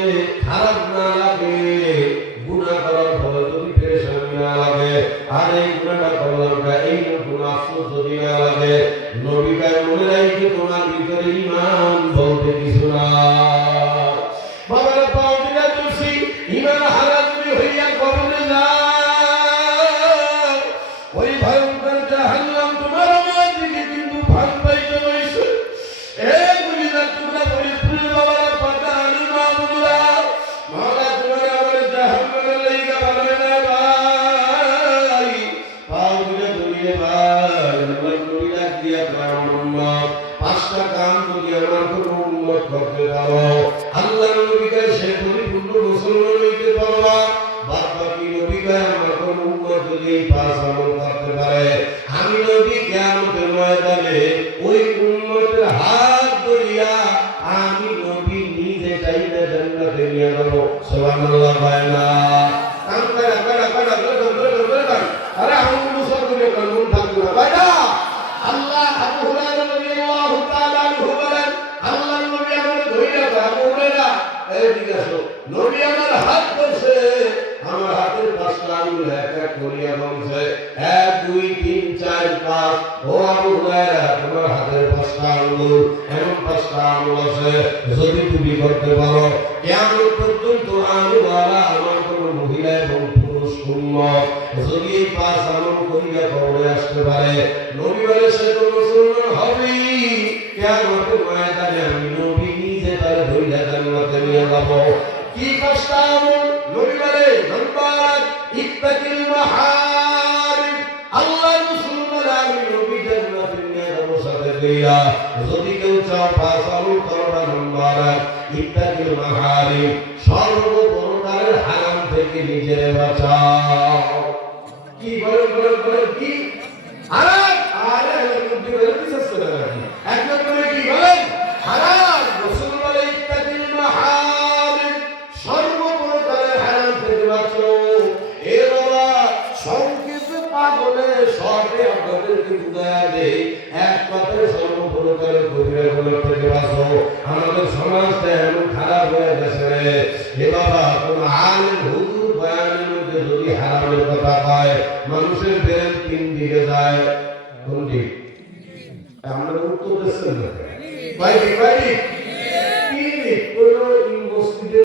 খারাপ না লাগে গুনাহ করার পরে যদি পেরেশানি না লাগে আর এই গুনাহটা করলাম না এই গুনাহ আফসোস যদি না লাগে নবী কায় মনে রাখি তোমার ভিতরে ঈমান বলতে কিছু না বাবার পাও দিনা তুলসী ঈমান হারা তুমি হইয়া কবরে যাও ওই ভয়ঙ্কর জাহান্নাম তোমার আমার দিকে কিন্তু ভাগ পাইতে হইছে এ গুলিনা তোমরা পরিপূর্ণ বাবার পাতা আনি মামুলা মাওলা তোমার আমার জাহান্নামে লাইগা ভালো না ভাই পাও দিনা দুনিয়া ভাই আল্লাহ নবী ডাক দিয়া প্রাণনাথ পাঁচটা কাম যদি আমার কোনো উম্মত করতে পারো আল্লাহ নবীকে সে পরিপূর্ণ মুসলমান হইতে পারবা বাদ বাকি নবীকে আমার কোনো উম্মত যদি এই পাঁচ আমল করতে পারে আমি নবী কিয়ামতের ময়দানে ওই উম্মতের হাত ধরিয়া আমি নবী নিজে চাইলে জান্নাতে নিয়ে যাব সুবহানাল্লাহ বাইনা কাম করে আরে আমি মুসলমান কানুন থাকবো না বাইনা আল্লাহ আবু হুরায়রা রাদিয়াল্লাহু তাআলা আনহু বলেন আল্লাহ নবী আমাকে ধইরা আবু হুরায়রা এই দিকে আসো নবী আমার হাত ধরছে আমার হাতের পাঁচটা আঙ্গুল এক এক করিয়া বলছে 1 2 3 4 5 ও আবু হুরায়রা তোমার হাতের পাঁচটা আঙ্গুল এমন পাঁচটা আঙ্গুল আছে যদি তুমি করতে পারো কিয়ামত পর্যন্ত আমি ওয়ালা আমার কোন মহিলা এবং পুরুষ উম্মত যদি এই পাঁচ আমল করিয়া কবরে আসতে পারে নবী বলে সে তো মুসলমান হবে কিয়ামতের ময়দানে আমি নবী নিজে তার ধইরা জান্নাতে নিয়ে যাব কি পাঁচটা আমল নবী বলে নাম্বার ইত্তাকিল মাহারিম আল্লাহ রাসূল বলে আমি নবী জান্নাতে নিয়ে যাব সাথে দিয়া যদি কেউ চাও পাঁচ আমল করবা নাম্বার ইত্তাকিল মাহারিম সর্বপ্রকারের হারাম থেকে নিজেরে বাঁচাও কি বলেন কি আরে মধ্যে বলে দিছস না এক নম্বরে কি বলেন হারাম রাসূল বলে ইত্তাকিল মাহারিম সর্বপ্রকারের হারাম থেকে বাঁচো এ বাবা সংক্ষেপে পাগলে শর্টে আপনাদেরকে বুঝায়া দেই এক কথায় সর্বপ্রকারের কবিরা গুনাহ থেকে বাঁচো আমাদের সমাজটা এমন খারাপ হয়ে গেছে এ বাবা কোন আলেম হুজুর বয়ানের মধ্যে যদি হারামের কথা কয় মানুষের ব্রেন তিন দিকে যায় কোন দিক আমরা উত্তর দিচ্ছেন না ভাই